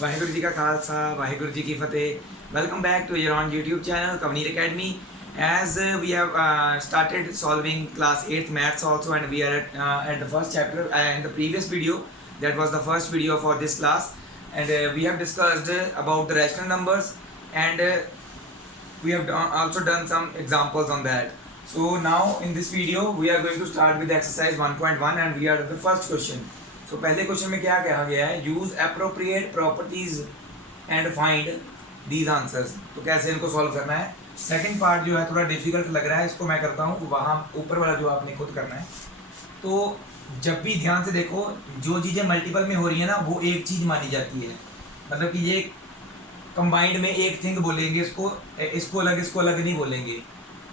वाहिगुरु जी का खालसा वाहिगुरु जी की फतेह. Welcome back to your on YouTube channel Kavneer Academy. As we have started solving class 8th maths also, and we are at the first chapter. In the previous video, that was the first video for this class, and we have discussed about the rational numbers, and we have also done some examples on that. So now in this video we are going to start with exercise 1.1, and we are at the first question. So पहले question में क्या कहा गया है, use appropriate properties and find these answers. तो कैसे इनको solve करना है. सेकंड पार्ट जो है थोड़ा डिफिकल्ट लग रहा है, इसको मैं करता हूँ. वहाँ ऊपर वाला जो आपने खुद करना है. तो जब भी ध्यान से देखो, जो चीज़ें मल्टीपल में हो रही है ना, वो एक चीज़ मानी जाती है. मतलब कि ये कंबाइंड में एक थिंग बोलेंगे, इसको अलग नहीं बोलेंगे.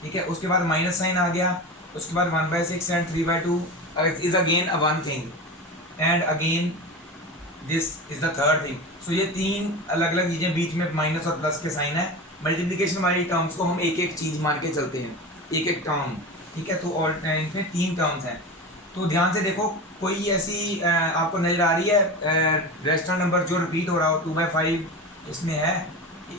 ठीक है. उसके बाद माइनस साइन आ गया. उसके बाद 1/6 and 3/2 is again a one thing, and again this is the third thing. So ये तीन अलग अलग चीज़ें, बीच में माइनस और प्लस के साइन है. मल्टीप्लिकेशन वाली टर्म्स को हम एक एक चीज़ मान के चलते हैं, एक एक टर्म. ठीक है. तो ऑल इनमें तीन टर्म्स हैं. तो ध्यान से देखो, कोई ऐसी आपको नज़र आ रही है रेशनल नंबर जो रिपीट हो रहा हो. 2/5 इसमें है.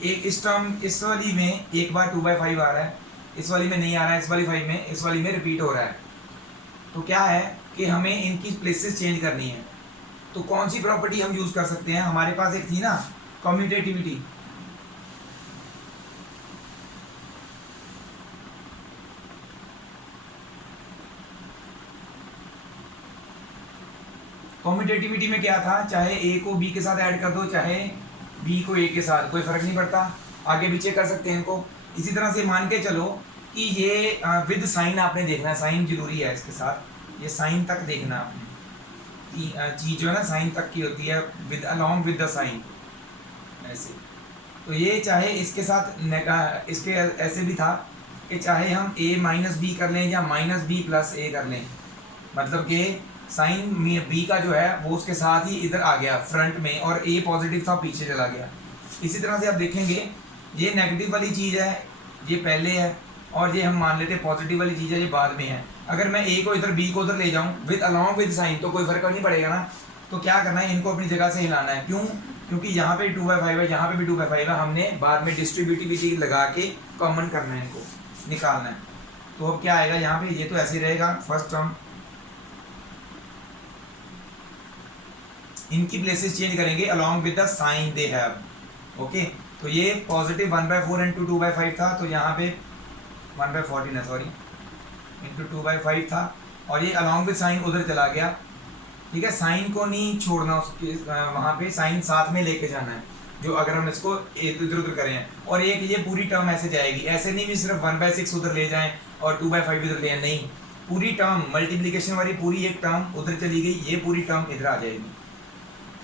एक इस टर्म, इस वाली में एक बार 2/5 आ रहा है, इस वाली में नहीं आ रहा है, इस वाली 5 में, इस वाली में रिपीट हो रहा है. तो क्या है कि हमें इनकी प्लेसेस चेंज करनी है. तो कौन सी प्रॉपर्टी हम यूज़ कर सकते हैं. हमारे पास एक थी ना, कम्यूटेटिविटी. कम्यूटेटिविटी में क्या था, चाहे ए को बी के साथ ऐड कर दो, चाहे बी को ए के साथ, कोई फ़र्क नहीं पड़ता. आगे पीछे कर सकते हैं इनको. इसी तरह से मान के चलो कि ये विद साइन आपने देखना है. साइन जरूरी है इसके साथ. ये साइन तक देखना आपने. चीज़ जो है ना, साइन तक की होती है, with along with the sign, ऐसे. तो ये चाहे इसके साथ इसके ऐसे भी था कि चाहे हम a माइनस बी कर लें या माइनस बी प्लस ए कर लें. मतलब कि साइन बी का जो है वो उसके साथ ही इधर आ गया फ्रंट में, और a पॉजिटिव था पीछे चला गया. इसी तरह से आप देखेंगे, ये नेगेटिव वाली चीज़ है, ये पहले है, और ये हम मान लेते हैं पॉजिटिव वाली चीज़ है, ये बाद में है. अगर मैं ए को इधर बी को उधर ले जाऊँ विद अलॉन्ग विद साइन, तो कोई फर्क नहीं पड़ेगा ना. तो क्या करना है, इनको अपनी जगह से हिलाना है. क्यों? क्योंकि यहाँ पे 2/5 है, यहाँ पे भी 2/5 है. हमने बाद में डिस्ट्रीब्यूटिविटी लगा के कॉमन करना है, इनको निकालना है. तो अब क्या आएगा यहाँ पे, ये तो ऐसे ही रहेगा. फर्स्ट टर्म, इनकी प्लेसेस चेंज करेंगे along with the sign they have. Okay. तो ये पॉजिटिव 1/4 इंटू 2/5 था, तो यहाँ पे 1/14 है, सॉरी, इंटू 2/5 था, और ये अलॉन्ग विद साइन उधर चला गया. ठीक है. साइन को नहीं छोड़ना, उसके वहाँ पे साइन साथ में लेके जाना है, जो अगर हम इसको इधर उधर करें. और एक ये पूरी टर्म ऐसे जाएगी. ऐसे नहीं भी सिर्फ 1/6 उधर ले जाएं और 2/5 इधर ले जाएं, नहीं. पूरी टर्म मल्टीप्लिकेशन वाली पूरी एक टर्म उधर चली गई, ये पूरी टर्म इधर आ जाएगी.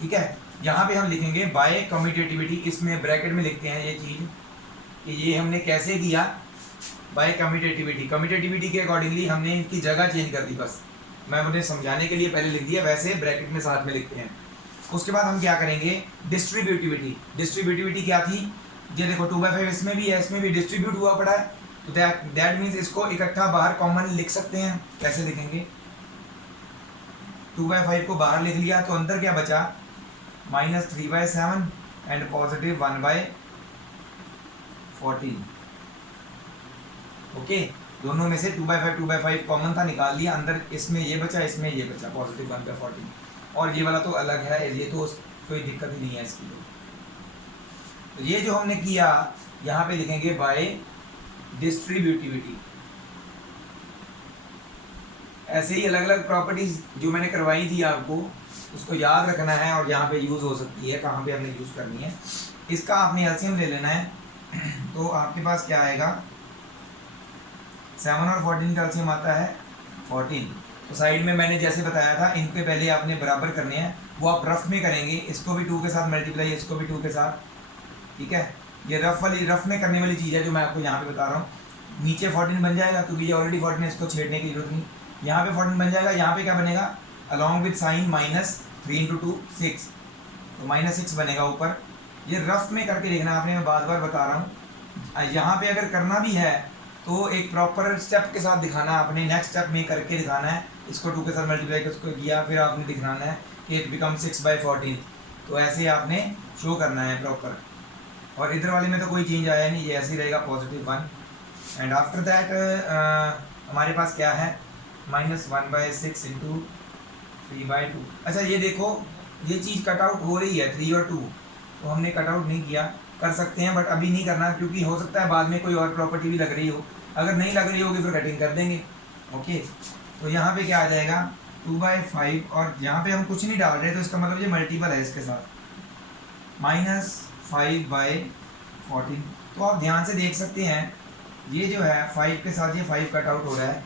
ठीक है. यहाँ पे हम लिखेंगे बाय कम्यूटेटिविटी, इसमें ब्रैकेट में लिखते हैं ये चीज़ कि ये हमने कैसे किया, बाय कम्यूटेटिविटी. कम्यूटेटिविटी के अकॉर्डिंगली हमने इनकी जगह चेंज कर दी. बस मैं उन्हें समझाने के लिए पहले लिख दिया, वैसे ब्रैकेट में साथ में लिखते हैं. उसके बाद हम क्या करेंगे, डिस्ट्रीब्यूटिविटी. डिस्ट्रीब्यूटिविटी क्या थी, ये देखो 2/5 इसमें भी है, इसमें भी डिस्ट्रीब्यूट हुआ पड़ा है. तो दैट मीन्स इसको इकट्ठा बाहर कॉमन लिख सकते हैं. कैसे लिखेंगे, 2/5 को बाहर लिख लिया, तो अंदर क्या बचा, -3/7 एंड पॉजिटिव 1/14. ओके. दोनों में से 2/5 कॉमन था, निकाल लिया. अंदर इसमें ये बचा, इसमें ये बचा, पॉजिटिव 1/14. और ये वाला तो अलग है, ये तो कोई दिक्कत ही नहीं है इसकी. तो ये जो हमने किया, यहाँ पे लिखेंगे बाय डिस्ट्रीब्यूटिविटी. ऐसे ही अलग अलग प्रॉपर्टीज जो मैंने करवाई थी आपको, उसको याद रखना है, और यहाँ पे यूज़ हो सकती है, कहाँ पे हमने यूज़ करनी है. इसका आपने एलसीएम ले लेना है. तो आपके पास क्या आएगा, 7 और 14 का एलसीएम आता है 14. तो साइड में मैंने जैसे बताया था, इनके पहले आपने बराबर करने हैं, वो आप रफ में करेंगे. इसको भी 2 के साथ मल्टीप्लाई, इसको भी 2 के साथ. ठीक है. ये रफ में करने वाली चीज़ है जो मैं आपको यहाँ पे बता रहा हूँ. नीचे 14 बन जाएगा, क्योंकि ये ऑलरेडी 14 है, इसको छेड़ने की जरूरत नहीं. यहाँ पे 14 बन जाएगा. यहाँ पे क्या बनेगा, अलॉन्ग विद साइन -3 इंटू 2 6, तो -6 बनेगा ऊपर. ये रफ में करके देखना आपने, मैं बार बार बता रहा हूँ. यहाँ पे अगर करना भी है तो एक प्रॉपर स्टेप के साथ दिखाना आपने, नेक्स्ट स्टेप में करके दिखाना है. इसको 2 के साथ मल्टीप्लाई उसको किया, फिर आपने दिखाना है कि इट बिकम 6/14. तो ऐसे आपने शो करना है प्रॉपर। और इधर वाले में तो कोई चेंज आया नहीं, ये ऐसे ही रहेगा +1। एंड आफ्टर दैट हमारे पास क्या है, -1/6 इंटू 3/2। अच्छा ये देखो ये चीज़ कट आउट हो रही है 3 और 2, तो हमने कट आउट नहीं किया, कर सकते हैं बट अभी नहीं करना, क्योंकि हो सकता है बाद में कोई और प्रॉपर्टी भी लग रही हो। अगर नहीं लग रही होगी फिर कटिंग कर देंगे। ओके, तो यहाँ पे क्या आ जाएगा 2/5, और यहाँ पे हम कुछ नहीं डाल रहे तो इसका मतलब ये मल्टीपल है इसके साथ, -5/14। तो आप ध्यान से देख सकते हैं ये जो है 5 के साथ ये 5 कट आउट हो रहा है,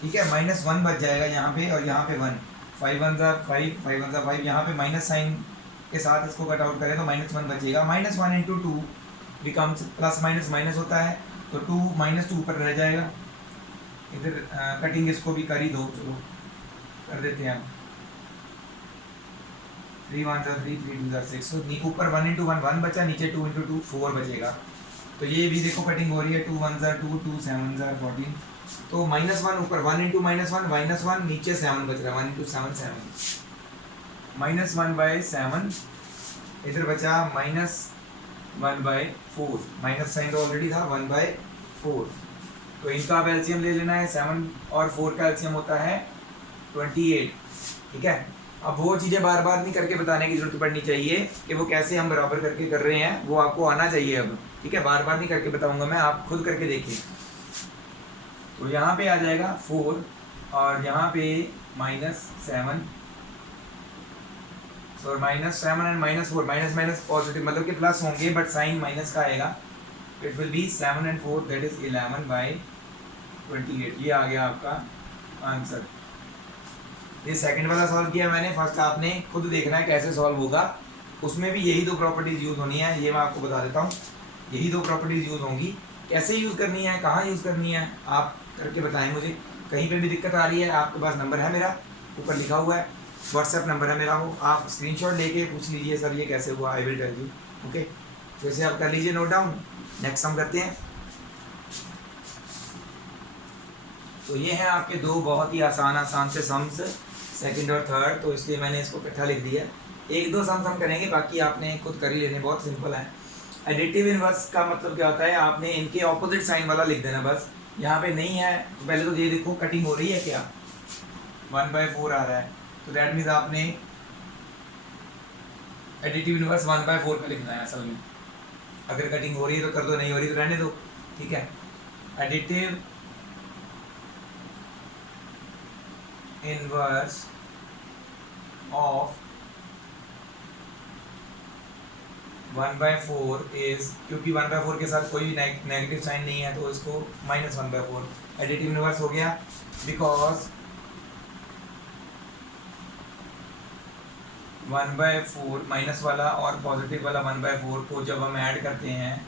ठीक है, -1 बच जाएगा यहाँ पे, और यहाँ पे 1, 5 1 5, 5 1 5, यहाँ पे माइनस साइन के साथ इसको कट आउट करें तो -1 बचेगा। -1 into 2 becomes plus minus minus होता है, तो 2 -2 ऊपर रह जाएगा। इधर कटिंग इसको भी कर ही दो, चलो कर देते हैं हम। 3 1 3, 3 2 6, तो ऊपर 1 इंटू 1 1 बचा, नीचे 2 इंटू 2 4 बचेगा। तो ये भी देखो कटिंग हो रही है, 2 1 2, 2 7 14, तो -1 ऊपर 1 इंटू -1, नीचे 7 बच रहा है, 1 इंटू 7 7, -1/7, इधर बचा -1/4, माइनस साइन तो ऑलरेडी था, 1/4। तो इनका आप एलसीएम ले लेना है, 7 और 4 का एलसीएम होता है 28, ठीक है। अब वो चीज़ें बार बार नहीं करके बताने की जरूरत पड़नी चाहिए कि वो कैसे हम बराबर करके कर रहे हैं, वो आपको आना चाहिए अब, ठीक है। बार बार नहीं करके बताऊंगा मैं, आप खुद करके देखिए। तो यहाँ पे आ जाएगा 4, और यहाँ पे -7, सो -7 एंड -4, माइनस माइनस पॉजिटिव मतलब कि प्लस होंगे, बट साइन माइनस का आएगा। It will be 7 and 4, that is 11/28। ये आ गया आपका आंसर। ये सेकंड वाला सॉल्व किया मैंने, फर्स्ट आपने खुद देखना है कैसे सॉल्व होगा। उसमें भी यही 2 प्रॉपर्टीज यूज़ होनी है, ये मैं आपको बता देता हूँ। यही 2 प्रॉपर्टीज यूज़ होंगी, कैसे यूज़ करनी है, कहाँ यूज़ करनी है, आप करके बताएं मुझे। कहीं पे भी दिक्कत आ रही है, आपके पास नंबर है मेरा, ऊपर लिखा हुआ है, व्हाट्सएप नंबर है मेरा, वो आप स्क्रीनशॉट लेके पूछ लीजिए सर ये कैसे हुआ, I will tell you. Okay, तो इसे आप कर लीजिए नोट डाउन। नेक्स्ट हम करते हैं। तो ये हैं आपके 2 बहुत ही आसान से सम्स, सेकंड और थर्ड, तो इसलिए मैंने इसको इकट्ठा लिख दिया। 1-2 सम्स हम करेंगे, बाकी आपने खुद कर ही लेने, बहुत सिंपल है। एडिटिव इनवर्स का मतलब क्या होता है, आपने इनके ऑपोजिट साइन वाला लिख देना बस। यहाँ पे नहीं है तो पहले तो ये देखो कटिंग हो रही है क्या, 1/4 आ रहा है, तो दैट मीन्स आपने एडिटिव इनवर्स 1/4 का लिखना है असल में। अगर कटिंग हो रही है तो कर दो, नहीं हो रही तो रहने दो, ठीक है। एडिटिव इनवर्स ऑफ 1/4 इज, क्योंकि 1/4 के साथ कोई नेगेटिव साइन नहीं है तो इसको -1/4 एडिटिव इनवर्स हो गया, बिकॉज 1/4 माइनस वाला और पॉजिटिव वाला 1/4 को जब हम ऐड करते हैं,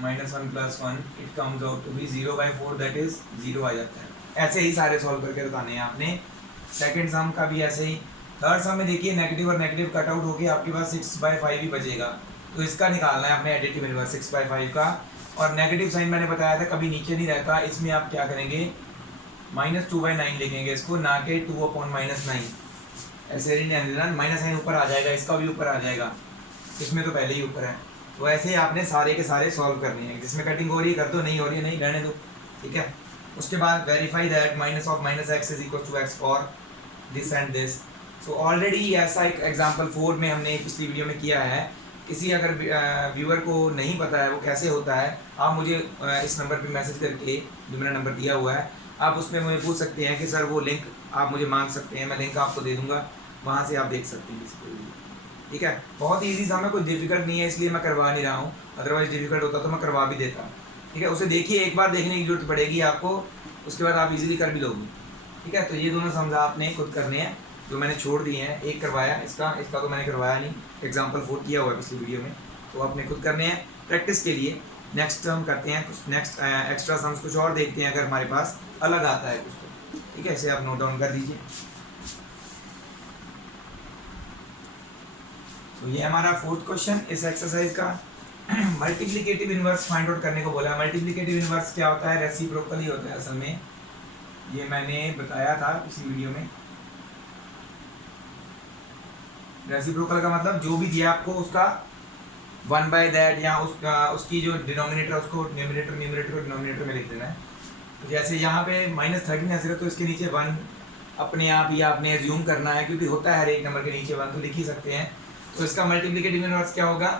-1 + 1, it comes out to be 0/4, that is 0 आ जाता है। ऐसे ही सारे सॉल्व करके बताने हैं आपने। सेकंड सम का भी ऐसे ही। थर्ड सम में देखिए नेगेटिव और नेगेटिव कट आउट होके आपके पास 6/5 ही बचेगा, तो इसका निकालना है अपने एडिटिव इनवर्स 6/5 का। और नेगेटिव साइन मैंने बताया था कभी नीचे नहीं रहता, इसमें आप क्या करेंगे, -2/9 लिखेंगे इसको, ना कि 2/-9, ऐसे नहीं लेना, माइनस साइन ऊपर आ जाएगा, इसका भी ऊपर आ जाएगा, इसमें तो पहले ही ऊपर है। तो ऐसे ही आपने सारे के सारे सॉल्व करने हैं, जिसमें कटिंग हो रही है कर दो, नहीं हो रही है नहीं रहने दो, ठीक है। उसके बाद verify that -(-x) is equal to x for this and this. So already ऐसा एक एग्जांपल 4 में हमने पिछली वीडियो में किया है। किसी अगर व्यूअर को नहीं पता है वो कैसे होता है, आप मुझे इस नंबर पे मैसेज करके, जो मेरा नंबर दिया हुआ है, आप उसमें मुझे पूछ सकते हैं कि सर वो लिंक आप मुझे मांग सकते हैं, मैं लिंक आपको दे दूँगा, वहाँ से आप देख सकते हैं किसी को भी, ठीक है। बहुत ईजी सा, मैं कोई डिफिकल्ट नहीं है इसलिए मैं करवा नहीं रहा हूँ, अदरवाइज डिफिकल्ट होता तो मैं करवा भी देता, ठीक है। उसे देखिए, एक बार देखने की जरूरत पड़ेगी आपको, उसके बाद आप इजीली कर भी लोगे, ठीक है। तो ये दोनों समझा आपने खुद करने हैं, जो मैंने छोड़ दिए हैं। एक करवाया, इसका तो मैंने करवाया नहीं, एग्जाम्पल 4 किया हुआ है पिछली वीडियो में, तो आपने खुद करने हैं प्रैक्टिस के लिए। नेक्स्ट हम करते हैं कुछ नेक्स्ट एक्स्ट्रा सम्स, कुछ और देखते हैं अगर हमारे पास अलग आता है कुछ तो, ठीक है। इसे आप नोट डाउन कर दीजिए। तो ये हमारा 4th क्वेश्चन इस एक्सरसाइज का। मल्टीप्लिकेटिव इनवर्स फाइंड आउट करने को बोला है। मल्टीप्लिकेटिव इनवर्स क्या होता है, रेसिप्रोकल ही होता है असल में, ये मैंने बताया था पिछली वीडियो में। रेसिप्रोकल का मतलब जो भी दिया आपको उसका 1/that या उसकी जो डिनोमिनेटर है उसको न्यूमरेटर को डिनोमिनेटर में लिख देना है। तो जैसे यहाँ पे -13 है सिर्फ, तो इसके नीचे 1 अपने आप ही आपने एज्यूम करना है, क्योंकि होता है हर एक नंबर के नीचे 1, तो लिख ही सकते हैं। तो इसका मल्टीप्लिकेटिव इनवर्स क्या होगा,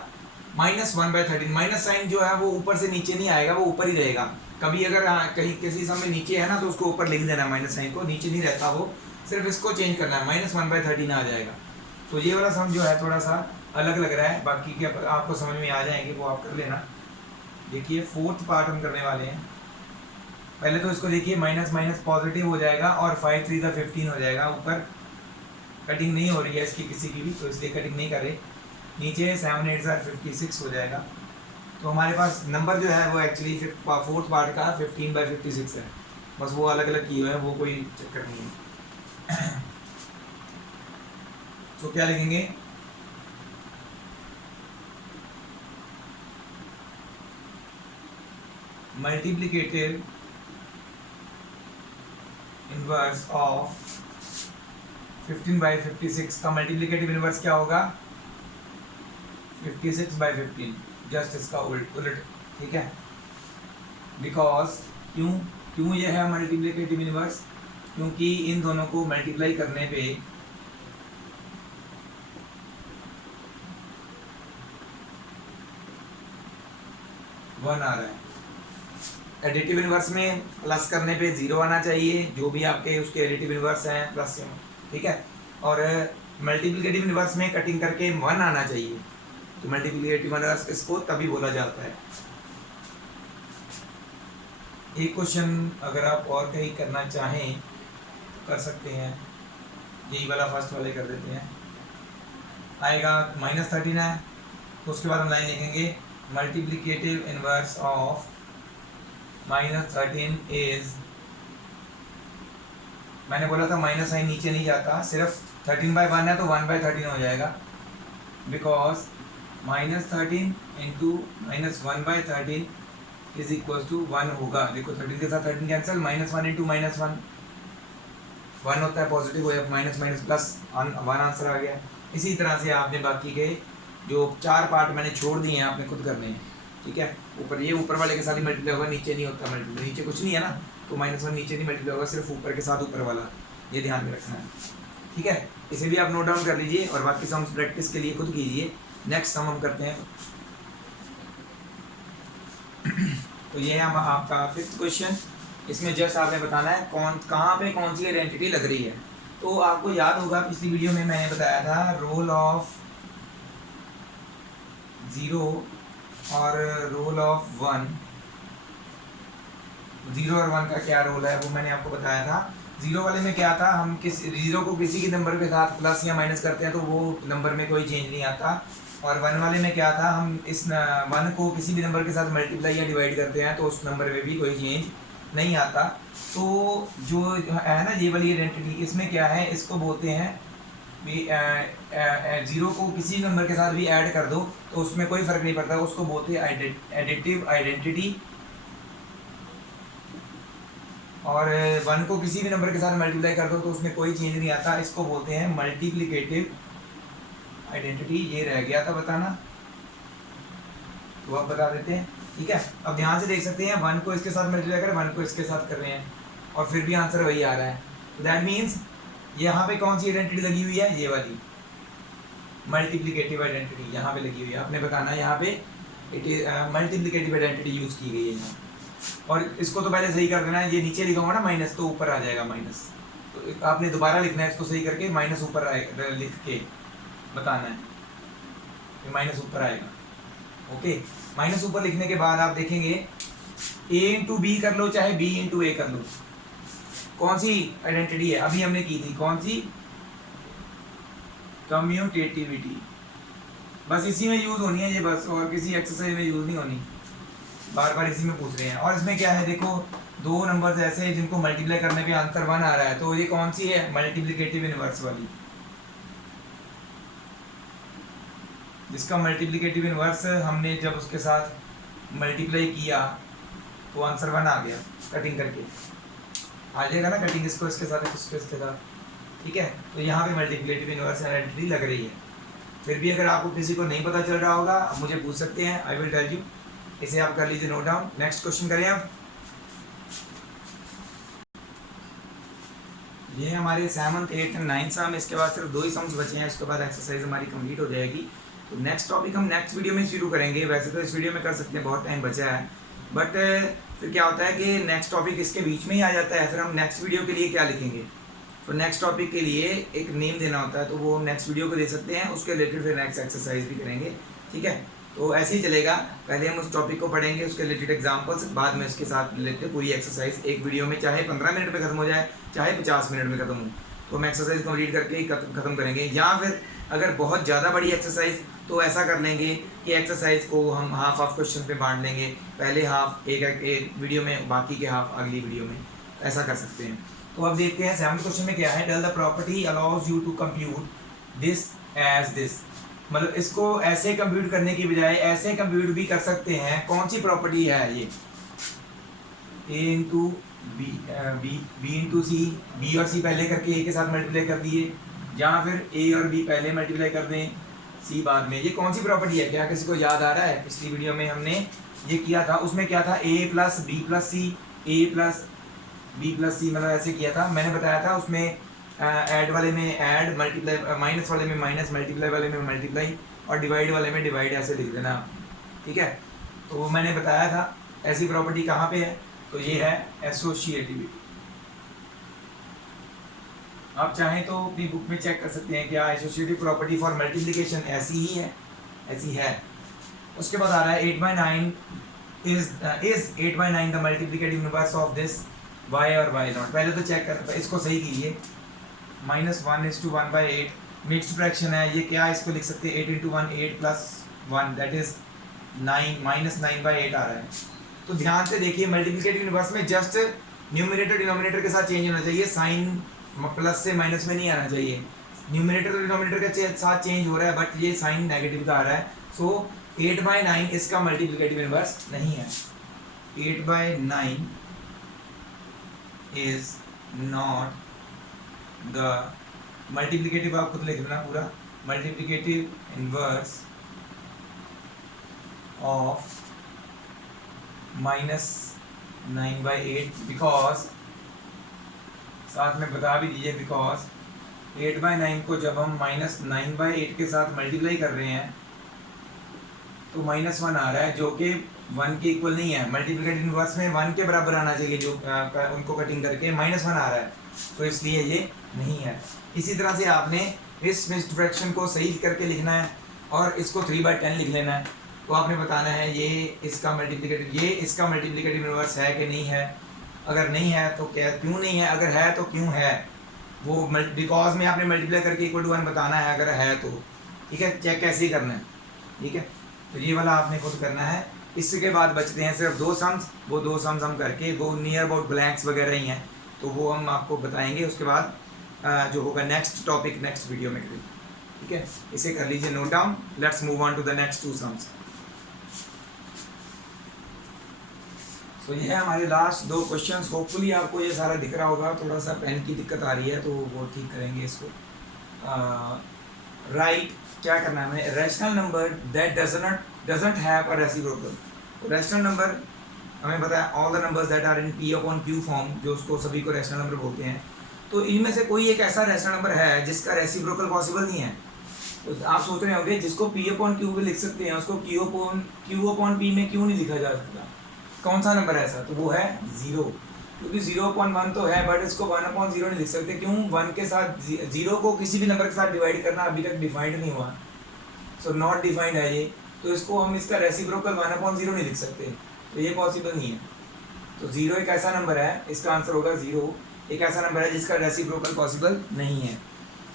-1/13। माइनस साइन जो है वो ऊपर से नीचे नहीं आएगा, वो ऊपर ही रहेगा। कभी अगर कहीं किसी समय नीचे है ना तो उसको ऊपर लिख देना, माइनस साइन को नीचे नहीं रहता, वो सिर्फ इसको चेंज करना है, -1/13 आ जाएगा। तो ये वाला सम जो है थोड़ा सा अलग लग रहा है, बाकी के आपको समझ में आ जाएंगे, वो आप कर लेना। देखिए 4th पार्ट हम करने वाले हैं। पहले तो इसको देखिए, माइनस माइनस पॉजिटिव हो जाएगा और 5 3 15 हो जाएगा। ऊपर कटिंग नहीं हो रही है इसकी किसी की भी, तो इसलिए कटिंग नहीं करे। नीचे 7 8 56 हो जाएगा। तो हमारे पास नंबर जो है वो एक्चुअली 4th पार्ट का 15/56 है, बस वो अलग अलग किए हुए हैं, वो कोई चक्कर नहीं है। तो क्या लिखेंगे, मल्टीप्लिकेटिव इनवर्स ऑफ 15/56 का मल्टीप्लिकेटिव इनवर्स क्या होगा, 56/15, जस्ट इसका उलट, ठीक है। बिकॉज क्यों ये है मल्टीप्लिकेटिव इनवर्स, क्योंकि इन दोनों को मल्टीप्लाई करने पे वन आ रहा है। एडिटिव इनवर्स में प्लस करने पे 0 आना चाहिए, जो भी आपके उसके एडिटिव इनवर्स हैं प्लस, ठीक है। और मल्टीप्लिकेटिव इनवर्स में कटिंग करके 1 आना चाहिए, तो मल्टीप्लिकेटिव इनवर्स इसको तभी बोला जाता है। एक क्वेश्चन अगर आप और कहीं करना चाहें तो कर सकते हैं, यही वाला फर्स्ट वाले कर देते हैं। आएगा -13 है, तो उसके बाद हम लाइन लिखेंगे, मल्टीप्लिकेटिव इनवर्स ऑफ -13 इज, मैंने बोला था माइनस साइन नीचे नहीं जाता, सिर्फ 13/1 है तो 1/13 हो जाएगा, because -13 into -1/13 is equal to 1 होगा। देखो 13 के साथ 13 कैंसिल, -1 इंटू -1 1 होता है, पॉजिटिव हो जाए, माइनस माइनस प्लस 1 आंसर आ गया। इसी तरह से आपने बाकी के जो 4 पार्ट मैंने छोड़ दिए हैं आपने खुद करने हैं, ठीक है। ऊपर वाले के साथ ही मल्टीप्लाई होगा, नीचे नहीं होता मल्टीप्लाई, नीचे कुछ नहीं है ना, तो -1 नीचे नहीं मल्टीप्लाई होगा, सिर्फ ऊपर के साथ ऊपर वाला, ये ध्यान में रखना है, ठीक है। इसे भी आप नोट डाउन कर लीजिए और बाकी सम प्रैक्टिस के लिए खुद कीजिए। नेक्स्ट सम हम करते हैं। तो ये है आपका 5th क्वेश्चन। इसमें जस्ट आपने बताना है कहाँ पे कौन सी आइडेंटिटी लग रही है। तो आपको याद होगा पिछली वीडियो में मैंने बताया था रोल ऑफ 0 और रोल ऑफ 1, 0 और 1 का क्या रोल है वो मैंने आपको बताया था। 0 वाले में क्या था, हम 0 को किसी के नंबर के साथ प्लस या माइनस करते हैं तो वो नंबर में कोई चेंज नहीं आता। और 1 वाले में क्या था, हम इस 1 को किसी भी नंबर के साथ मल्टीप्लाई या डिवाइड करते हैं तो उस नंबर में भी कोई चेंज नहीं आता। तो जो है ना ये वाली आइडेंटिटी, इसमें क्या है, इसको बोलते हैं 0 को किसी नंबर के साथ भी ऐड कर दो तो उसमें कोई फ़र्क नहीं पड़ता, उसको बोलते हैं एडिटिव आइडेंटिटी। और 1 को किसी भी नंबर के साथ मल्टीप्लाई कर दो तो उसमें कोई चेंज नहीं आता, इसको बोलते हैं मल्टीप्लिकेटिव आइडेंटिटी। ये रह गया था बताना, तो आप बता देते हैं, ठीक है। अब ध्यान से देख सकते हैं 1 को इसके साथ मल्टीप्लाई कर, 1 को इसके साथ कर रहे हैं और फिर भी आंसर वही आ रहा है। तो दैट मीन्स यहाँ पे कौन सी आइडेंटिटी लगी हुई है, ये वाली मल्टीप्लिकेटिव आइडेंटिटी यहाँ पे लगी हुई है। आपने बताना है यहाँ पे मल्टीप्लिकेटिव आइडेंटिटी यूज़ की गई है यहाँ। और इसको तो पहले सही कर देना है, ये नीचे लिखा ना माइनस तो ऊपर आ जाएगा माइनस, तो आपने दोबारा लिखना है इसको सही करके, माइनस ऊपर आएगा लिख के बताना है, माइनस ऊपर आएगा। ओके, माइनस ऊपर लिखने के बाद आप देखेंगे a इंटू बी कर लो चाहे b इंटू ए कर लो, कौन सी आइडेंटिटी है, अभी हमने की थी कौन सी, कम्यूटेटिविटी। बस इसी में यूज़ होनी है ये, बस और किसी एक्सरसाइज में यूज़ नहीं होनी, बार बार इसी में पूछ रहे हैं। और इसमें क्या है, देखो 2 नंबर्स ऐसे हैं जिनको मल्टीप्लाई करने पे आंसर 1 आ रहा है, तो ये कौन सी है, मल्टीप्लिकेटिव इनवर्स वाली, जिसका मल्टीप्लिकेटिव इनवर्स हमने जब उसके साथ मल्टीप्लाई किया तो आंसर 1 आ गया। कटिंग करके आ जाएगा ना, कटिंग इसको इसके साथ इसको इसके साथ, ठीक है। तो यहाँ पे मल्टीप्लिकेटिव इनवर्स आइडेंटिटी लग रही है। फिर भी अगर आपको किसी को नहीं पता चल रहा होगा आप मुझे पूछ सकते हैं, आई विल टेल यू। इसे आप कर लीजिए नोट डाउन। नेक्स्ट क्वेश्चन करें आप। ये हमारे 7th 8th एंड 9th सम, इसके बाद सिर्फ 2 ही सम्स बचे हैं, उसके बाद एक्सरसाइज हमारी कंप्लीट हो जाएगी। तो नेक्स्ट टॉपिक हम नेक्स्ट वीडियो में शुरू करेंगे। वैसे तो इस वीडियो में कर सकते हैं, बहुत टाइम बचा है, बट फिर क्या होता है कि नेक्स्ट टॉपिक इसके बीच में ही आ जाता है, फिर हम नेक्स्ट वीडियो के लिए क्या लिखेंगे। तो नेक्स्ट टॉपिक के लिए एक नेम देना होता है, तो वो हम नेक्स्ट वीडियो को दे सकते हैं, उसके रिलेटेड फिर नेक्स्ट एक्सरसाइज भी करेंगे, ठीक है। तो ऐसे ही चलेगा, पहले हम उस टॉपिक को पढ़ेंगे, उसके रिलेटेड एग्जांपल्स, बाद में उसके साथ रिलेटेड पूरी एक्सरसाइज एक वीडियो में, चाहे 15 मिनट में खत्म हो जाए चाहे 50 मिनट में खत्म हो, तो हम एक्सरसाइज कंप्लीट करके ही खत्म करेंगे। या फिर अगर बहुत ज़्यादा बड़ी एक्सरसाइज तो ऐसा कर लेंगे कि एक्सरसाइज को हम हाफ ऑफ क्वेश्चन पे बांट लेंगे, पहले हाफ एक वीडियो में, बाकी के हाफ अगली वीडियो में, ऐसा कर सकते हैं। तो अब देखते हैं 7th क्वेश्चन में क्या है। Tell the property allows you to compute this as this, मतलब इसको ऐसे कंप्यूट करने की बजाय ऐसे कंप्यूट भी कर सकते हैं। कौन सी प्रॉपर्टी है ये? ए इंटू बी इंटू सी, बी और सी पहले करके ए के साथ मल्टीप्लाई कर दिए, या फिर ए और बी पहले मल्टीप्लाई कर दें, सी बाद में। ये कौन सी प्रॉपर्टी है? क्या किसी को याद आ रहा है? पिछली वीडियो में हमने ये किया था, उसमें क्या था? ए प्लस बी प्लस सी, ए प्लस बी प्लस सी, मतलब ऐसे किया था। मैंने बताया था उसमें ऐड वाले में ऐड, मल्टीप्लाई, माइनस वाले में माइनस, मल्टीप्लाई वाले में मल्टीप्लाई, और डिवाइड वाले में डिवाइड, ऐसे लिख देना, ठीक है। तो वो मैंने बताया था। ऐसी प्रॉपर्टी कहाँ पे है? तो ये है एसोसिएटिविटी। आप चाहें तो अपनी बुक में चेक कर सकते हैं, क्या एसोसिएटिव प्रॉपर्टी फॉर मल्टीप्लिकेशन ऐसी ही है, ऐसी है। उसके बाद आ रहा है 8/9 is 8/9 the multiplicative inverse of this y और y0। पहले तो चेक कर, इसको सही कीजिए। -1:1/8 मिक्स्ड फ्रैक्शन है ये, क्या इसको लिख सकते हैं? 8 × 1 8 + 1 दैट इज 9, -9/8 आ रहा है। तो ध्यान से देखिए, मल्टीप्लिकेटिव इनवर्स में जस्ट न्यूमरेटर डिनोमिनेटर के साथ चेंज होना चाहिए, साइन प्लस से माइनस में नहीं आना चाहिए। न्यूमरेटर और डिनोमिनेटर के साथ चेंज हो रहा है, बट ये साइन नेगेटिव का आ रहा है। सो 8/9 इसका मल्टीप्लिकेटिव इनवर्स नहीं है। 8/9 इज नॉट द मल्टीप्लिकेटिव, आप खुद लिख देना पूरा, मल्टीप्लिकेटिव इनवर्स ऑफ -9/8, बिकॉज, साथ में बता भी दीजिए, बिकॉज 8/9 को जब हम -9/8 के साथ मल्टीप्लाई कर रहे हैं तो -1 आ रहा है, जो कि 1 के इक्वल नहीं है। मल्टीप्लिकेटिव इनवर्स में 1 के बराबर आना चाहिए, जो उनको कटिंग करके -1 आ रहा है, तो इसलिए ये नहीं है। इसी तरह से आपने इस मिक्स्ड फ्रैक्शन को सही करके लिखना है और इसको 3/10 लिख लेना है। तो आपने बताना है ये इसका मल्टीप्लिकेटिव इनवर्स है कि नहीं है। अगर नहीं है तो क्या, क्यों नहीं है, अगर है तो क्यों है, वो बिकॉज में आपने मल्टीप्लाई करके इक्वल टू 1 बताना है, अगर है तो, ठीक है। चेक कैसे ही करना है, ठीक है। तो ये वाला आपने खुद करना है। इसके बाद बचते हैं सिर्फ 2 सम्स, वो 2 सम्स हम करके, वो नियर अबाउट ब्लैंक्स वगैरह ही हैं, तो वो हम आपको बताएंगे उसके बाद जो होगा नेक्स्ट टॉपिक नेक्स्ट वीडियो में करेंगे, ठीक है। इसे कर लीजिए note down. Let's move on to the next 2 sums. तो ये है हमारे लास्ट 2 क्वेश्चंस। होपफुली आपको ये सारा दिख रहा होगा, थोड़ा सा पेन की दिक्कत आ रही है तो वो ठीक करेंगे इसको। राइट, क्या करना है हमें? Rational number that doesn't have a reciprocal. Rational number हमें पता है, all the numbers that are in P/Q form, जो उसको सभी को रैशनल नंबर बोलते हैं। तो इनमें से कोई एक ऐसा रैशनल नंबर है जिसका रेसिप्रोकल पॉसिबल नहीं है। तो आप सोच रहे होंगे जिसको P/Q भी लिख सकते हैं, उसको Q/P में क्यों नहीं लिखा जा सकता? कौन सा नंबर है ऐसा? तो वो है 0, क्योंकि 0/1 तो है, बट इसको 1/0 नहीं लिख सकते। क्यों? 1 के साथ 0 को किसी भी नंबर के साथ डिवाइड करना अभी तक डिफाइंड नहीं हुआ, सो नॉट डिफाइंड है ये, तो इसको हम इसका रेसिप्रोकल 1/0 नहीं लिख सकते, तो ये पॉसिबल नहीं है। तो 0 एक ऐसा नंबर है, इसका आंसर होगा 0, एक ऐसा नंबर है जिसका रेसिप्रोकल पॉसिबल नहीं है।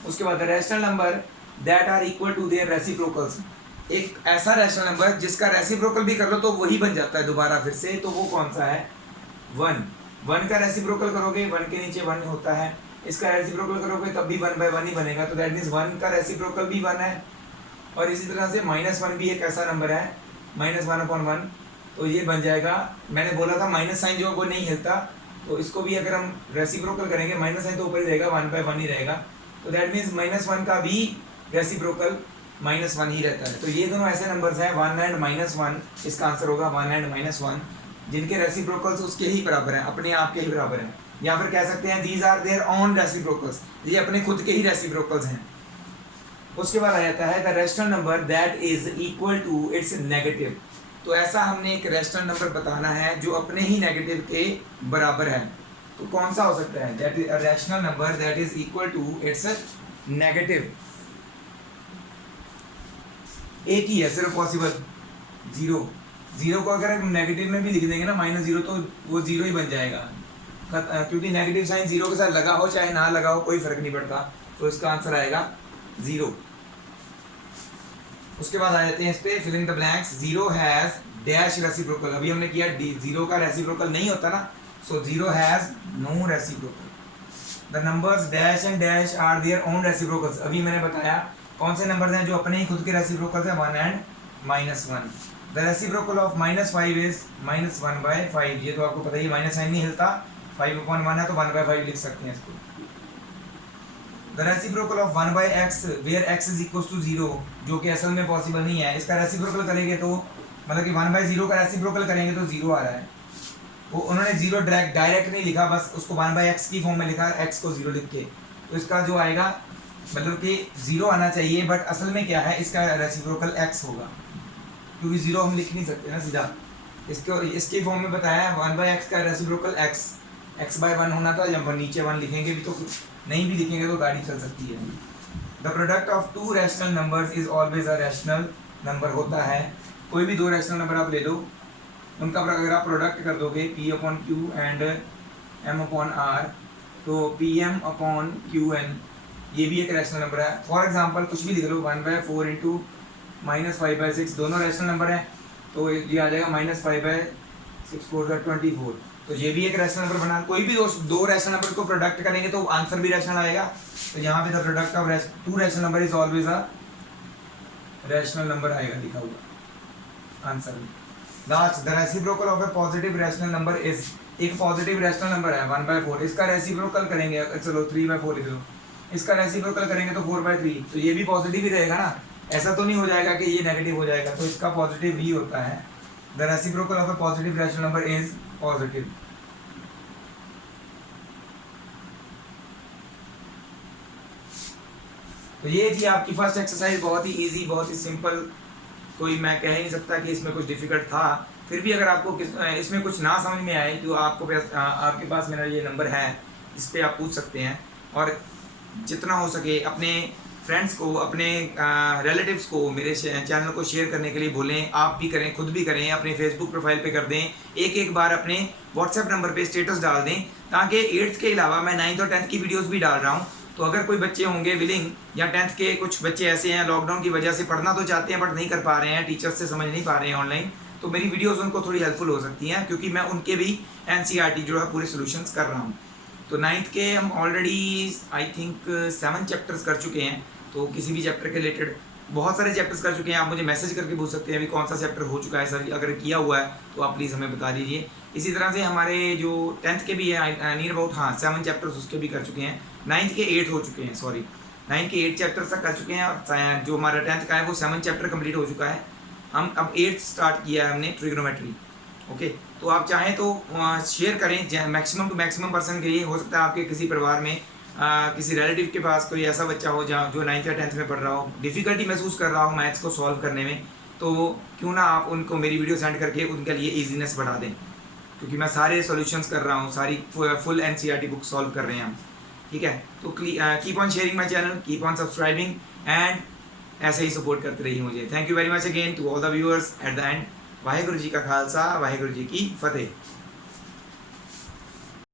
उसके बाद rational number that are equal to their reciprocals, एक ऐसा रैशनल नंबर जिसका रेसिप्रोकल भी कर लो तो वही बन जाता है दोबारा फिर से, तो वो कौन सा है? 1 का रेसिप्रोकल करोगे 1 के नीचे 1 होता है, इसका रेसिप्रोकल करोगे तब भी 1/1 ही बनेगा, तो दैट मीन्स 1 का रेसिप्रोकल भी 1 है। और इसी तरह से -1 भी एक ऐसा नंबर है, -1/1, तो ये बन जाएगा। मैंने बोला था माइनस साइन जो वो नहीं हिलता, तो इसको भी अगर हम रेसिप्रोकल करेंगे, माइनस साइन तो ऊपर ही रहेगा, 1/1 ही रहेगा, तो दैट मीन्स -1 का भी रेसिप्रोकल -1 ही रहता है। तो ये दोनों ऐसे नंबर्स हैं 1 एंड -1, इसका आंसर होगा 1 एंड -1, जिनके रेसिप्रोकल्स उसके ही बराबर हैं, अपने आप के ही बराबर हैं। या फिर कह सकते हैं these are their own reciprocals, ये अपने खुद के ही रेसिप्रोकल्स हैं। उसके बाद आ जाता है the rational number that is equal to its negative. तो ऐसा हमने एक रैशनल नंबर बताना है जो अपने ही नेगेटिव के बराबर है। तो कौन सा हो सकता है? That is a rational number that is equal to its negative. एक ही है सिर्फ पॉसिबल, जीरो को अगर हम नेगेटिव में भी लिख देंगे ना -0, तो वो जीरो ही बन जाएगा, क्योंकि नेगेटिव साइन जीरो के साथ लगा हो चाहे ना लगा हो कोई फर्क नहीं पड़ता। तो इसका आंसर आएगा 0। उसके बाद आ जाते हैं इस पे filling the blanks. 0 has dash reciprocal, अभी हमने किया 0 का रेसिप्रोकल नहीं होता ना, so 0 has no reciprocal. The numbers dash and dash are their own reciprocals, अभी मैंने बताया कौन से नंबर्स हैं जो अपने ही खुद के रेसिप्रोकल्स हैं, 1 and -1। The reciprocal of -5 is -1/5, ये तो आपको पता ही, माइनस साइन नहीं हिलता, 5/1 है तो 1/5 लिख सकते हैं इसको। The reciprocal of 1/x where x is equal to 0, जो कि असल में पॉसिबल नहीं है। इसका रेसिप्रोकल करेंगे तो मतलब कि 1/0 का रेसिप्रोकल करेंगे तो 0 आ रहा है। वो उन्होंने 0 डायरेक्ट नहीं लिखा, बस उसको 1/x की फॉर्म में लिखा, x को 0 लिख के। तो इसका जो आएगा मतलब कि 0 आना चाहिए, बट असल में क्या है, इसका रेसिप्रोकल x होगा, क्योंकि 0 हम लिख नहीं सकते ना सीधा। इसको इसकी फॉर्म में बताया है 1/x का रेसिप्रोकल x/1 होना था। जब नीचे 1 लिखेंगे भी तो नहीं भी लिखेंगे तो गाड़ी चल सकती है। The product of to rational numbers is always a rational number होता है। कोई भी दो रैशनल नंबर आप ले लो, उनका अगर आप प्रोडक्ट कर दोगे P/Q एंड M/R, तो PM/QN ये भी एक रैशनल नंबर है। फॉर एग्जांपल कुछ भी लिख लो, 1/4 इंटू -5/6, दोनों रैशनल नंबर हैं, तो ये आ जाएगा -5/6 4 24। तो ये भी एक रैशनल नंबर बना। कोई भी दो रैशनल नंबर को प्रोडक्ट करेंगे तो आंसर भी रैशनल आएगा। तो यहाँ पे the product of to rational number is always a rational number आएगा लिखा हुआ आंसर में। Last, the reciprocal of A positive rational number is, एक पॉजिटिव रैशनल नंबर है 1/4, इसका रेसिप्रोकल करेंगे, चलो 3/4 लिख लो, इसका रेसिप्रोकल करेंगे तो 4/3, तो ये भी पॉजिटिव ही रहेगा ना, ऐसा तो नहीं हो जाएगा कि ये नेगेटिव हो जाएगा, तो इसका पॉजिटिव ही होता है। The reciprocal of A positive rational number is positive. तो ये थी आपकी फर्स्ट एक्सरसाइज, बहुत ही इजी, बहुत ही सिंपल, कोई मैं कह ही नहीं सकता कि इसमें कुछ डिफिकल्ट था। फिर भी अगर आपको इसमें कुछ ना समझ में आए तो आपके पास मेरा ये नंबर है, इस पर आप पूछ सकते हैं। और जितना हो सके अपने फ्रेंड्स को, अपने रिलेटिव्स को मेरे चैनल को शेयर करने के लिए बोलें। आप भी करें, खुद भी करें, अपने फेसबुक प्रोफाइल पे कर दें, एक बार अपने व्हाट्सएप नंबर पे स्टेटस डाल दें, ताकि 8th के अलावा मैं 9th और 10th की वीडियोस भी डाल रहा हूँ। तो अगर कोई बच्चे होंगे विलिंग, या 10th के कुछ बच्चे ऐसे हैं लॉकडाउन की वजह से पढ़ना तो चाहते हैं बट नहीं कर पा रहे हैं, टीचर्स से समझ नहीं पा रहे हैं ऑनलाइन, तो मेरी वीडियोज़ उनको थोड़ी हेल्पफुल हो सकती हैं, क्योंकि मैं उनके भी NCERT जो है पूरे सोल्यूशंस कर रहा हूँ। तो 9th के हम ऑलरेडी आई थिंक 7 चैप्टर्स कर चुके हैं। तो किसी भी चैप्टर के रिलेटेड बहुत सारे चैप्टर्स कर चुके हैं, आप मुझे मैसेज करके पूछ सकते हैं अभी कौन सा चैप्टर हो चुका है सर, अगर किया हुआ है तो आप प्लीज़ हमें बता दीजिए। इसी तरह से हमारे जो 10th के भी है नियर अबाउट, हाँ 7 चैप्टर्स उसके भी कर चुके हैं। 9th के 8 हो चुके हैं, सॉरी 9th के 8 चैप्टर्स तक कर चुके हैं, और जो हमारा 10th का है वो 7 चैप्टर कंप्लीट हो चुका है। हम अब 8th स्टार्ट किया है हमने, ट्रिग्नोमेट्री। ओके, तो आप चाहें तो शेयर करें मैक्सिमम टू मैक्सिमम पर्सन के लिए। हो सकता है आपके किसी परिवार में किसी रिलेटिव के पास कोई ऐसा बच्चा हो जहाँ जो 9th या 10th में पढ़ रहा हो, डिफ़िकल्टी महसूस कर रहा हो मैथ्स को सॉल्व करने में, तो क्यों ना आप उनको मेरी वीडियो सेंड करके उनके लिए ईजीनेस बढ़ा दें, क्योंकि मैं सारे सॉल्यूशंस कर रहा हूँ, सारी फुल NCERT बुक सॉल्व कर रहे हैं हम। ठीक है, तो keep on sharing my channel, keep on subscribing, and ऐसे ही सपोर्ट करते रहिए मुझे। Thank you very much again to all the viewers. At the end, Waheguru ji का खालसा, वाहेगुरु जी की फतेह।